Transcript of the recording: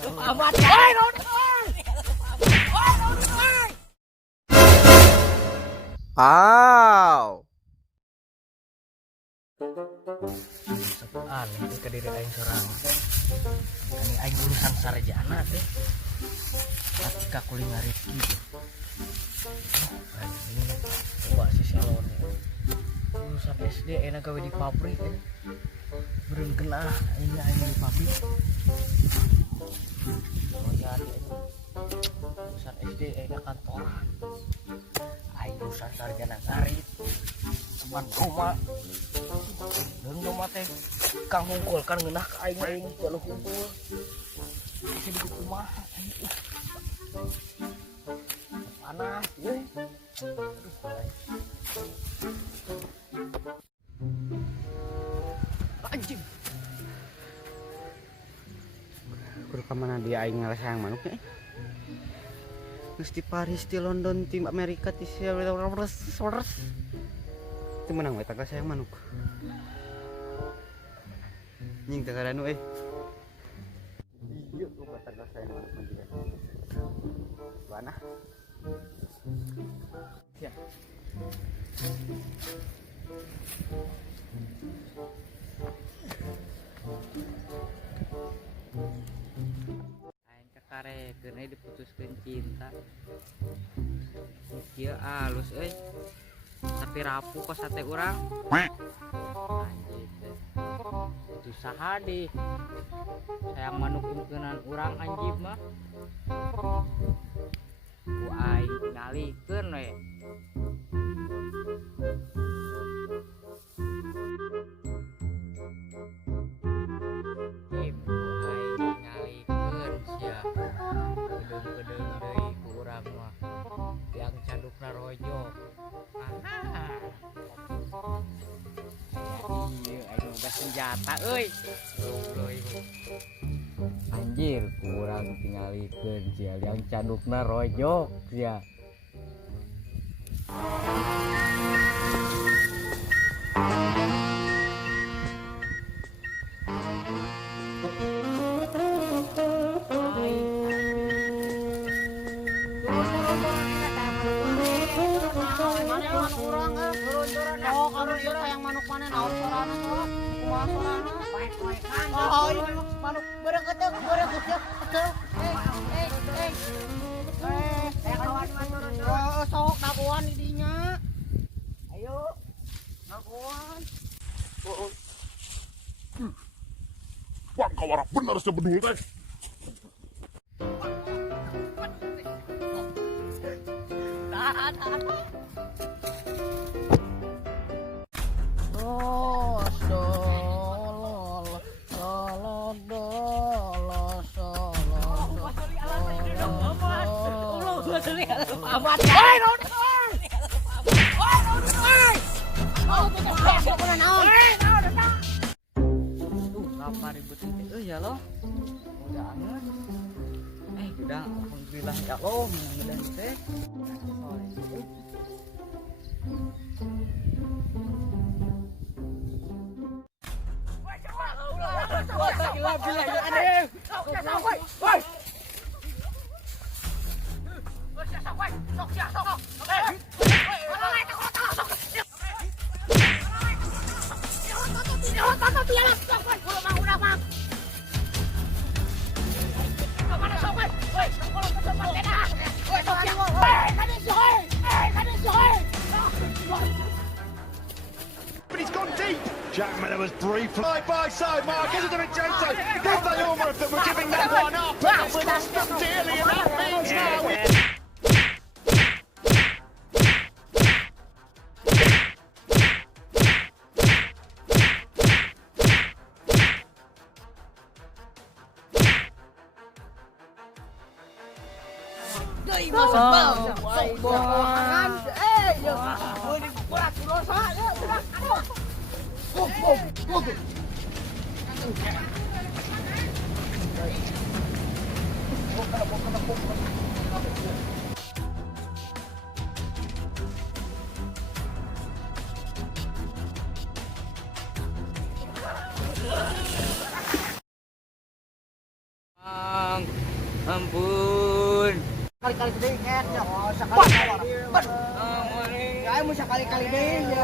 Amat ya. Aw. Aneh ke diri aing sorang. Ini aing lulusan sarjana teh. Tapi ka kuliah Rifki. Ini coba si salon. Lulusan SD enak gawe di pabrik. Beureun genah ini aing di pabrik. Oh ya, lulusan SD enak kantoran. Aing lulusan sarjana ngarit. Teman rumah. Dan rumah teh kang hungkul kan ngeunah ka aing kalau hungkul. Bisa di kumaha aing. Panas ye. Anjing. Kudu ka mana dia aing ngarasang manuknya? Geus di Paris, di London, di Amerika, di Singapura. Itu menang we tanggal sayang manuk. Nying tanggal anu Iya, lupa tanggal sayang manuk mandian. Mana? Ya. Aing kakarekeun diputuskeun cinta. Ieu alus euy. Tapi rapuh kos sate urang. Anjir teh. Itu saha di sayang manuk imkeunan urang anjing mah. Ku aing ngalikeun we. Im ku aing ngalikeun sia. Kedeung-kedeung deui ku urang mah. Yang candukna rojo. Iya, aing udah senjata euy. Anjir, kurang tingalikeun sia yang candukna rojok sia. Manuk beregetek. Sok daguan di dinya. Ayo. Daguan. Bang kawarah bener sebedul teh. Amat ya. Ngapa ribut itu ya lo? Udah anget. Udah alhamdulillah ya lo mudah teh. But he's gone deep. Jack Miller was brief. Side by side, Marquez and Vincenzo. Give the Norma if we're giving that one up. But we're stuck dearly, and that means now. Ampun. Kali-kali deh kan ya. Oh, sekali. Ya, mau sekali-kali deh ya.